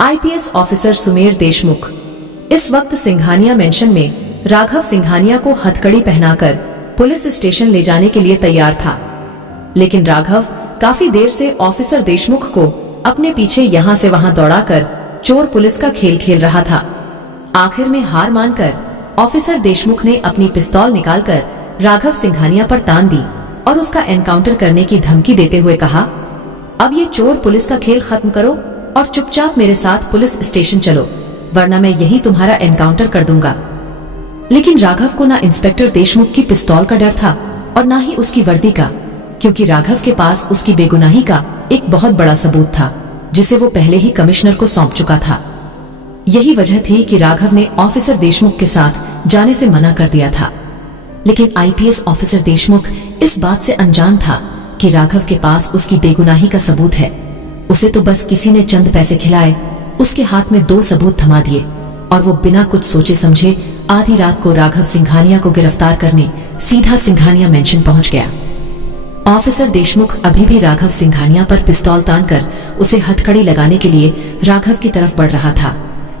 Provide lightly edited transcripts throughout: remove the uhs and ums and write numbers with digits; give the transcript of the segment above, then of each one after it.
IPS officer Sumer Deshmukh इस वक्त Singhania mention में राघव सिंघानिया को हथकड़ी पहनाकर पुलिस स्टेशन ले जाने के लिए तैयार था, लेकिन राघव काफी देर से ऑफिसर देशमुख को अपने पीछे यहाँ से वहाँ दौड़ाकर चोर पुलिस का खेल खेल रहा था। आखिर में हार मानकर ऑफिसर देशमुख ने अपनी पिस्तौल निकालकर राघव सिंघानिया पर तान दी और उसका एनकाउंटर करने की धमकी देते हुए कहा, अब ये चोर पुलिस का खेल खत्म करो और चुपचाप मेरे साथ पुलिस स्टेशन चलो, वरना मैं यही तुम्हारा एनकाउंटर कर दूंगा। लेकिन राघव को ना इंस्पेक्टर देशमुख की पिस्तौल का डर था और ना ही उसकी वर्दी का, क्योंकि राघव के पास उसकी बेगुनाही का एक बहुत बड़ा सबूत था जिसे वो पहले ही कमिश्नर को सौंप चुका था। यही वजह थी कि राघव ने ऑफिसर देशमुख के साथ जाने से मना कर दिया था। लेकिन आईपीएस ऑफिसर देशमुख इस बात से अनजान था कि राघव के पास उसकी बेगुनाही का सबूत है। उसे तो बस किसी ने चंद पैसे खिलाए, उसके हाथ में 2 सबूत थमा दिए और वो बिना कुछ सोचे समझे आधी रात को राघव सिंघानिया को गिरफ्तार करने सीधा सिंघानिया मेंशन पहुंच गया। ऑफिसर देशमुख अभी भी राघव सिंघानिया पर पिस्तौल तानकर उसे हथकड़ी लगाने के लिए राघव की तरफ बढ़ रहा था,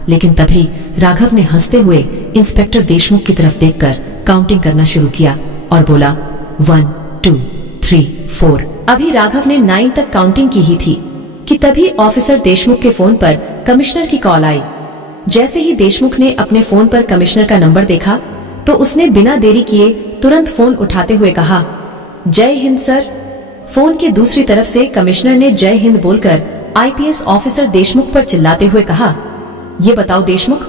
लेकिन तभी राघव ने हंसते हुए इंस्पेक्टर देशमुख की तरफ देखकर काउंटिंग करना शुरू किया और बोला 1 2 3 4। अभी राघव ने 9 तक काउंटिंग की ही थी कि तभी ऑफिसर देशमुख के फोन पर कमिश्नर की कॉल आई। जैसे ही देशमुख ने अपने फोन पर कमिश्नर का नंबर देखा तो उसने बिना देरी किए तुरंत फोन उठाते हुए कहा, जय हिंद सर। फोन की दूसरी तरफ से कमिश्नर ने जय हिंद बोलकर आईपीएस ऑफिसर देशमुख पर चिल्लाते हुए कहा, ये बताओ देशमुख,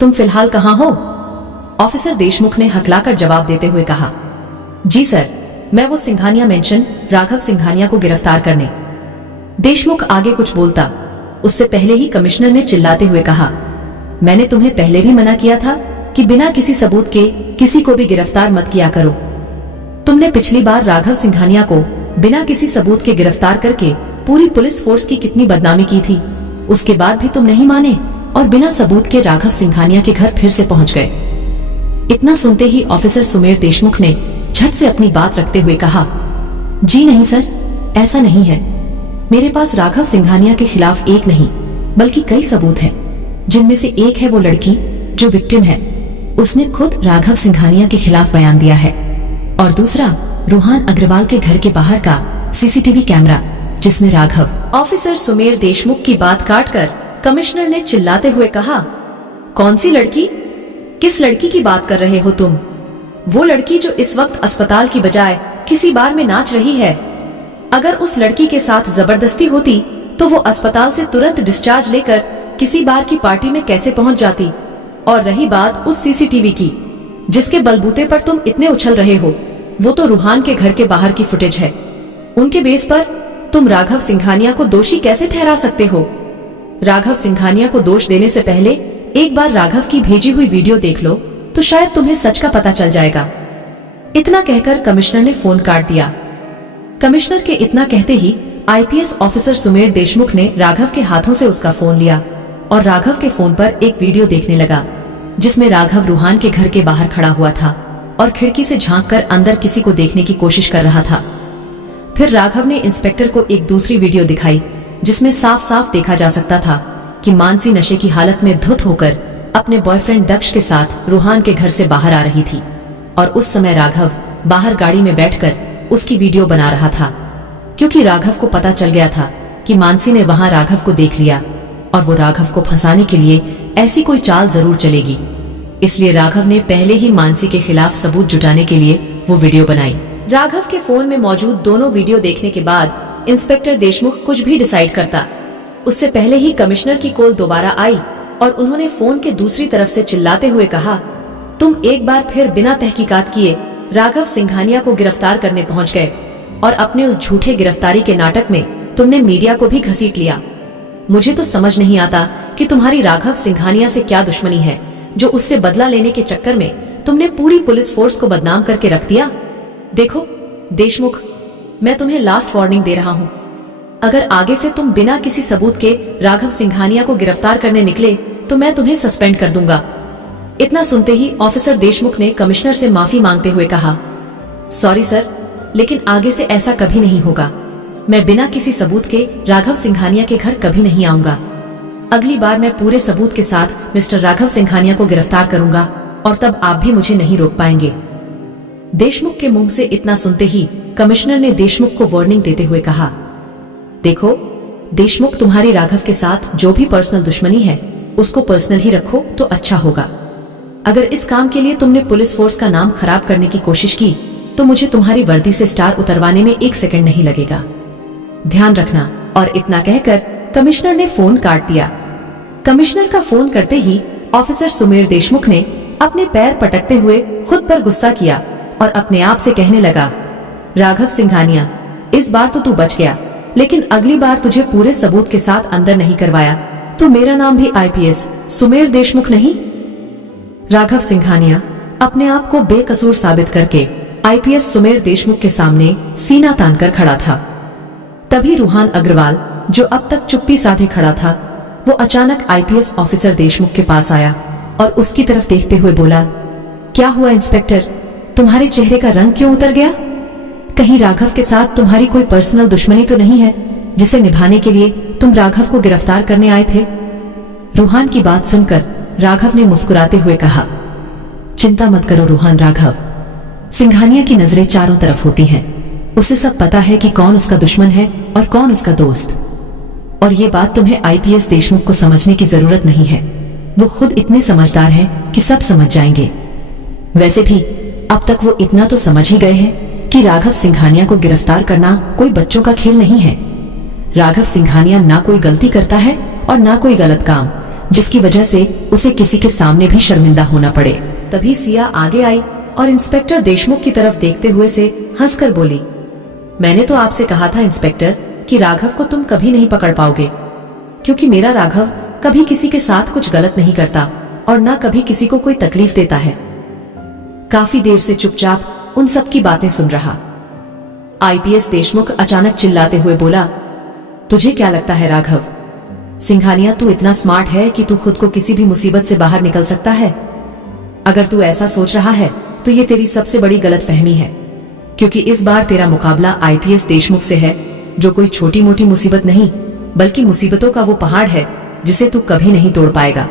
तुम फिलहाल कहाँ हो? ऑफिसर देशमुख ने हकलाकर जवाब देते हुए कहा, जी सर, मैं वो सिंघानिया मेंशन राघव सिंघानिया को गिरफ्तार करने। देशमुख आगे कुछ बोलता उससे पहले ही कमिश्नर ने चिल्लाते हुए कहा, मैंने तुम्हें पहले भी मना किया था कि बिना किसी सबूत के किसी को भी गिरफ्तार मत किया करो। तुमने पिछली बार राघव सिंघानिया को बिना किसी सबूत के गिरफ्तार करके पूरी पुलिस फोर्स की कितनी बदनामी की थी, उसके बाद भी तुम नहीं माने और बिना सबूत के राघव सिंघानिया के घर फिर से पहुंच गए। इतना सुनते ही ऑफिसर सुमेर देशमुख ने झट से अपनी बात रखते हुए कहा, जी नहीं सर, ऐसा नहीं है। मेरे पास राघव सिंघानिया के खिलाफ एक नहीं बल्कि कई सबूत हैं, जिनमें से एक है वो लड़की जो विक्टिम है, उसने खुद राघव सिंघानिया के खिलाफ बयान दिया है, और दूसरा रूहान अग्रवाल के घर के बाहर का सीसीटीवी कैमरा जिसमें राघव। ऑफिसर सुमेर देशमुख की बात काटकर कमिश्नर ने चिल्लाते हुए कहा, कौन सी लड़की? किस लड़की की बात कर रहे हो तुम? वो लड़की जो इस वक्त अस्पताल की बजाय किसी बार में नाच रही है। अगर उस लड़की के साथ जबरदस्ती होती तो वो अस्पताल से तुरंत डिस्चार्ज लेकर किसी बार की पार्टी में कैसे पहुंच जाती। और रही बात उस सीसीटीवी की जिसके बलबूते पर तुम इतने उछल रहे हो, वो तो रूहान के घर के बाहर की फुटेज है। उनके बेस पर तुम राघव सिंघानिया को दोषी कैसे ठहरा सकते हो? राघव सिंघानिया को दोष देने से पहले एक बार राघव की भेजी हुई वीडियो देख लो तो शायद तुम्हें सच का पता चल जाएगा। इतना कहकर कमिश्नर ने फोन काट दिया। कमिश्नर के इतना कहते ही आईपीएस ऑफिसर सुमेर देशमुख ने राघव के हाथों से उसका फोन लिया और राघव के फोन पर एक वीडियो देखने लगा जिसमें राघव रूहान के घर के बाहर खड़ा हुआ था और खिड़की से झांककर अंदर किसी को देखने की कोशिश कर रहा था। फिर राघव ने इंस्पेक्टर को एक दूसरी वीडियो दिखाई जिसमें साफ साफ देखा जा सकता था कि मानसी नशे की हालत में धुत होकर अपने बॉयफ्रेंड दक्ष के साथ रूहान के घर से बाहर आ रही थी और उस समय राघव बाहर गाड़ी में बैठकर उसकी वीडियो बना रहा था, क्योंकि राघव को पता चल गया था कि मानसी ने वहां राघव को देख लिया और वो राघव को फंसाने के लिए ऐसी कोई चाल जरूर चलेगी। इसलिए राघव ने पहले ही मानसी के खिलाफ सबूत जुटाने के लिए वो वीडियो बनाई। राघव के फोन में मौजूद दोनों वीडियो देखने के बाद इंस्पेक्टर देशमुख कुछ भी डिसाइड करता, उससे पहले ही कमिश्नर की कॉल दोबारा आई और उन्होंने फोन के दूसरी तरफ से चिल्लाते हुए कहा, तुम एक बार फिर बिना तहकीकात किए राघव सिंघानिया को गिरफ्तार करने पहुंच गए और अपने उस झूठे गिरफ्तारी के नाटक में तुमने मीडिया को भी घसीट लिया। मुझे तो समझ नहीं आता कि तुम्हारी राघव सिंघानिया से क्या दुश्मनी है जो उससे बदला लेने के चक्कर में तुमने पूरी पुलिस फोर्स को बदनाम करके रख दिया। देखो देशमुख, मैं तुम्हें लास्ट वार्निंग दे रहा हूँ, अगर आगे से तुम बिना किसी सबूत के राघव सिंघानिया को गिरफ्तार करने निकले तो मैं तुम्हें सस्पेंड कर दूंगा। इतना सुनते ही ऑफिसर देशमुख ने कमिश्नर से माफी मांगते हुए कहा, सॉरी सर, लेकिन आगे से ऐसा कभी नहीं होगा। मैं बिना किसी सबूत के राघव सिंघानिया के घर कभी नहीं आऊंगा। अगली बार मैं पूरे सबूत के साथ मिस्टर राघव सिंघानिया को गिरफ्तार करूंगा और तब आप भी मुझे नहीं रोक पाएंगे। देशमुख के मुंह से इतना सुनते ही कमिश्नर ने देशमुख को वार्निंग देते हुए कहा, देखो देशमुख, तुम्हारी राघव के साथ जो भी पर्सनल दुश्मनी है उसको पर्सनल ही रखो तो अच्छा होगा। अगर इस काम के लिए तुमने पुलिस फोर्स का नाम खराब करने की कोशिश की तो मुझे तुम्हारी वर्दी से स्टार उतरवाने में 1 सेकंड नहीं लगेगा, ध्यान रखना। और इतना कहकर कमिश्नर ने फोन काट दिया। कमिश्नर का फोन करते ही ऑफिसर सुमेर देशमुख ने अपने पैर पटकते हुए खुद पर गुस्सा किया और अपने आप से कहने लगा, राघव सिंघानिया, इस बार तो तू बच गया, लेकिन अगली बार तुझे पूरे सबूत के साथ अंदर नहीं करवाया तो मेरा नाम भी आईपीएस सुमेर देशमुख नहीं। राघव सिंघानिया अपने आप को बेकसूर साबित करके आईपीएस सुमेर देशमुख के सामने सीना तानकर खड़ा था। तभी रूहान अग्रवाल, जो अब तक चुप्पी साधे खड़ा था, वो अचानक आईपीएस ऑफिसर देशमुख के पास आया और उसकी तरफ देखते हुए बोला, क्या हुआ इंस्पेक्टर, तुम्हारे चेहरे का रंग क्यों उतर गया? कहीं राघव के साथ तुम्हारी कोई पर्सनल दुश्मनी तो नहीं है जिसे निभाने के लिए तुम राघव को गिरफ्तार करने आए थे? रूहान की बात सुनकर राघव ने मुस्कुराते हुए कहा, चिंता मत करो रूहान। राघव सिंघानिया की नजरें चारों तरफ होती हैं, उसे सब पता है कि कौन उसका दुश्मन है और कौन उसका दोस्त। और ये बात तुम्हें आईपीएस देशमुख को समझने की जरूरत नहीं है, वो खुद इतने समझदार हैं कि सब समझ जाएंगे। वैसे भी अब तक वो इतना तो समझ ही गए हैं कि राघव सिंघानिया को गिरफ्तार करना कोई बच्चों का खेल नहीं है। राघव सिंघानिया ना कोई गलती करता है और ना कोई गलत काम जिसकी वजह से उसे किसी के सामने भी शर्मिंदा होना पड़े। तभी सिया आगे आई और इंस्पेक्टर देशमुख की तरफ देखते हुए से हंसकर बोली, मैंने तो आपसे कहा था इंस्पेक्टर कि राघव को तुम कभी नहीं पकड़ पाओगे, क्योंकि मेरा राघव कभी किसी के साथ कुछ गलत नहीं करता और ना कभी किसी को कोई तकलीफ देता है। काफी देर से चुपचाप उन सब की बातें सुन रहा आईपीएस देशमुख अचानक चिल्लाते हुए बोला, तुझे क्या लगता है राघव सिंघानिया, तू इतना स्मार्ट है कि तू खुद को किसी भी मुसीबत से बाहर निकल सकता है? अगर तू ऐसा सोच रहा है तो ये तेरी सबसे बड़ी गलतफहमी है, क्योंकि इस बार तेरा मुकाबला आईपीएस देशमुख से है, जो कोई छोटी मोटी मुसीबत नहीं बल्कि मुसीबतों का वो पहाड़ है जिसे तू कभी नहीं तोड़ पाएगा।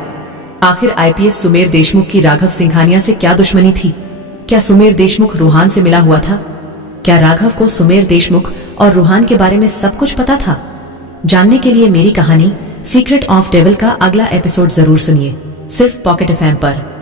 आखिर आईपीएस सुमेर देशमुख की राघव सिंघानिया से क्या दुश्मनी थी? क्या सुमेर देशमुख रूहान से मिला हुआ था? क्या राघव को सुमेर देशमुख और रूहान के बारे में सब कुछ पता था? जानने के लिए मेरी कहानी सीक्रेट ऑफ डेविल का अगला एपिसोड जरूर सुनिए, सिर्फ पॉकेट एफएम पर।